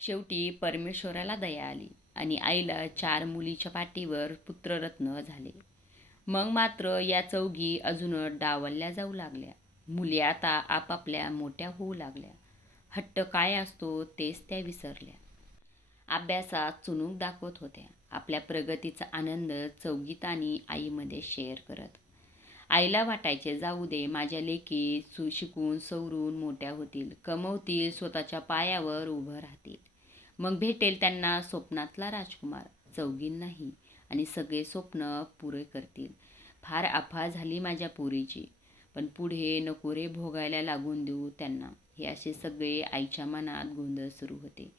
शेवटी परमेश्वराला दया आली आणि आईला चार मुलीच्या पाठीवर पुत्ररत्न झाले. मग मात्र या चौघी अजून डावलल्या जाऊ लागल्या. मुली आता आपापल्या मोठ्या होऊ लागल्या. हट्ट काय असतो तेच त्या विसरल्या. अभ्यासात चुनूक दाखवत होत्या. आपल्या प्रगतीचा आनंद चौगीत आणि आईमध्ये शेअर करत. आईला वाटायचे जाऊ दे माझ्या लेकी सुशिकून सवरून मोठ्या होतील. कमवतील स्वतःच्या पायावर उभं राहतील. मग भेटेल त्यांना स्वप्नातला राजकुमार. चौघींनाही आणि सगळे स्वप्न पुरे करतील. फार अफा झाली माझ्या पुरीची. पण पुढे नको रे भोगायला लागून देऊ त्यांना. हे असे सगळे आईच्या मनात गोंधळ सुरू होते.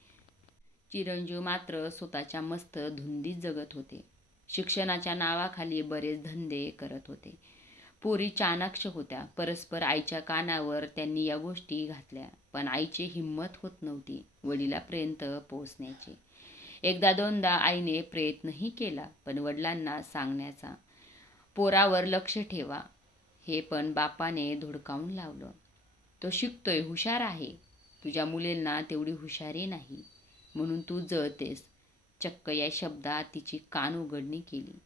चिरंजीव मात्र स्वतःच्या मस्त धुंदीत जगत होते. शिक्षणाच्या नावाखाली बरेच धंदे करत होते. पोरी चाणाक्ष होत्या. परस्पर आईच्या कानावर त्यांनी या गोष्टी घातल्या. पण आईची हिंमत होत नव्हती वडिलापर्यंत पोहोचण्याची. एकदा दोनदा आईने प्रयत्नही केला पण वडिलांना सांगण्याचा. पोरावर लक्ष ठेवा. हे पण बापाने धुडकावून लावलं. तो शिकतोय हुशार आहे. तुझ्या मुलींना तेवढी हुशारी नाही. म्हणून तू जळतेस. चक्क या शब्दात तिची कान उघडणी केली.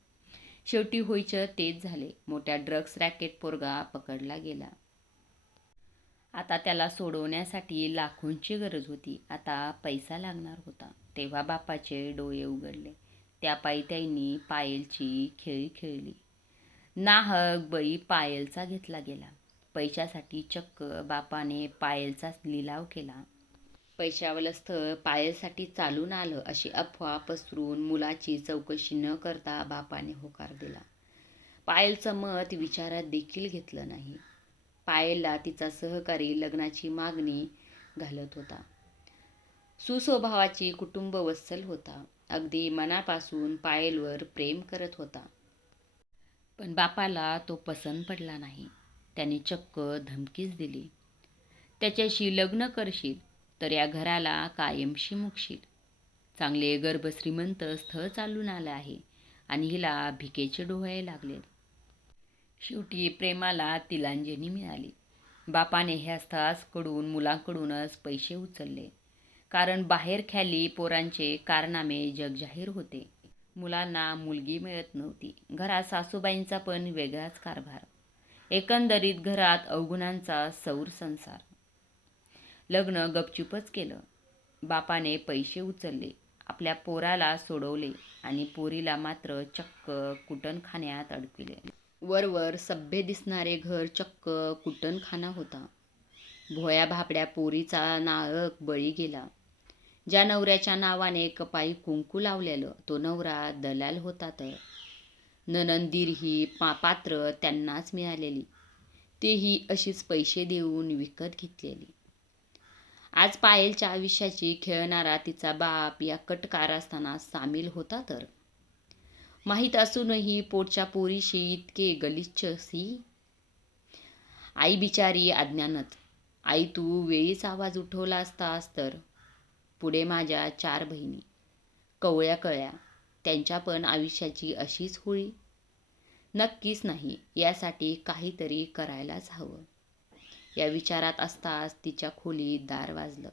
शेवटी होईचं तेच झाले. मोठ्या ड्रग्स रॅकेट पोरगा पकडला गेला. आता त्याला सोडवण्यासाठी लाखोंची गरज होती. आता पैसा लागणार होता. तेव्हा बापाचे डोळे उघडले. त्या पायी त्यांनी पायलची खेळी खेळली. नाहक बळी पायलचा घेतला गेला. पैशासाठी चक्क बापाने पायलचा लिलाव केला. पैशावलस्थ पायलसाठी चालून आलं अशी अफवा पसरून मुलाची चौकशी न करता बापाने होकार दिला. पायलचं मत विचारात देखील घेतलं नाही. पायलला तिचा सहकारी लग्नाची मागणी घालत होता. सुस्वभावाची कुटुंब वत्सल होता. अगदी मनापासून पायलवर प्रेम करत होता. पण बापाला तो पसंत पडला नाही. त्याने चक्क धमकीच दिली. त्याच्याशी लग्न करशील तर या घराला कायमशी मुकशील चांगले गर्भश्रीमंत स्थळ चालून आलं आहे आणि हिला भिकेचे डोळे लागले. शेवटी प्रेमाला तिलांजली मिळाली. बापाने ह्या स्थळाकडून मुलांकडूनच पैसे उचलले. कारण बाहेर ख्याली पोरांचे कारनामे जगजाहीर होते. मुलांना मुलगी मिळत नव्हती. घरात सासूबाईंचा पण वेगळाच कारभार. एकंदरीत घरात अवगुणांचा सौर संसार. लग्न गपचूपच केलं. बापाने पैसे उचलले आपल्या पोराला सोडवले आणि पोरीला मात्र चक्क कुटणखान्यात अडकविले. वरवर सभ्य दिसणारे घर चक्क कुटणखाना होता. भोया भापड्या पोरीचा नाळक बळी गेला. ज्या नवऱ्याच्या नावाने कपाई कुंकू लावलेलं तो नवरा दलाल होता तर. ननंदीर ही पा पात्र त्यांनाच मिळालेली. तेही अशीच पैसे देऊन विकत घेतलेली. आज पायलच्या आयुष्याची खेळणारा तिचा बाप या कटकार असताना सामील होता तर? माहीत असूनही पोटच्या पोरीशी इतके गलिच्छ सी? आई बिचारी अज्ञानच. आई तू वेळीच आवाज उठवला असतास तर? पुढे माझ्या चार बहिणी. कवळ्या कळ्या. त्यांच्या पण आयुष्याची अशीच होळी. नक्कीच नाही. यासाठी काहीतरी करायलाच हवं. या विचारात असताच तिच्या खोलीत दार वाजलं.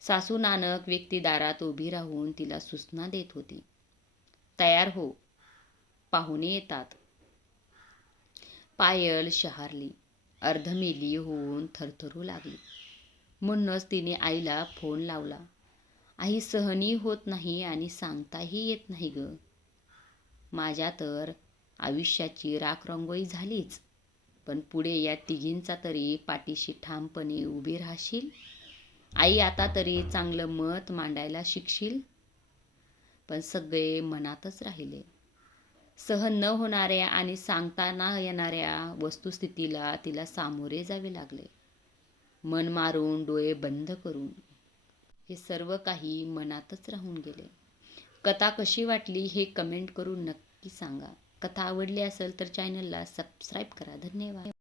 सासू नानक व्यक्ती दारात उभी राहून तिला सूचना देत होती. तयार हो. पाहुणे येतात. पायल शहारली. अर्धमेली होऊन थरथरू लागली. म्हणूनच तिने आईला फोन लावला. आई सहनी होत नाही आणि सांगताही येत नाही ग. माझ्या तर आयुष्याची राखरंगोळी झालीच. पण पुढे या तिघींचा तरी पाठीशी ठामपणे उभी राहशील. आई आता तरी चांगलं मत मांडायला शिकशील. पण सगळे मनातच राहिले. सहन न होणाऱ्या आणि सांगता न येणाऱ्या वस्तुस्थितीला तिला सामोरे जावे लागले. मन मारून डोळे बंद करून. हे सर्व काही मनातच राहून गेले. कथा कशी वाटली हे कमेंट करून नक्की सांगा. कथा आवडली असेल तर चॅनलला सबस्क्राईब करा. धन्यवाद.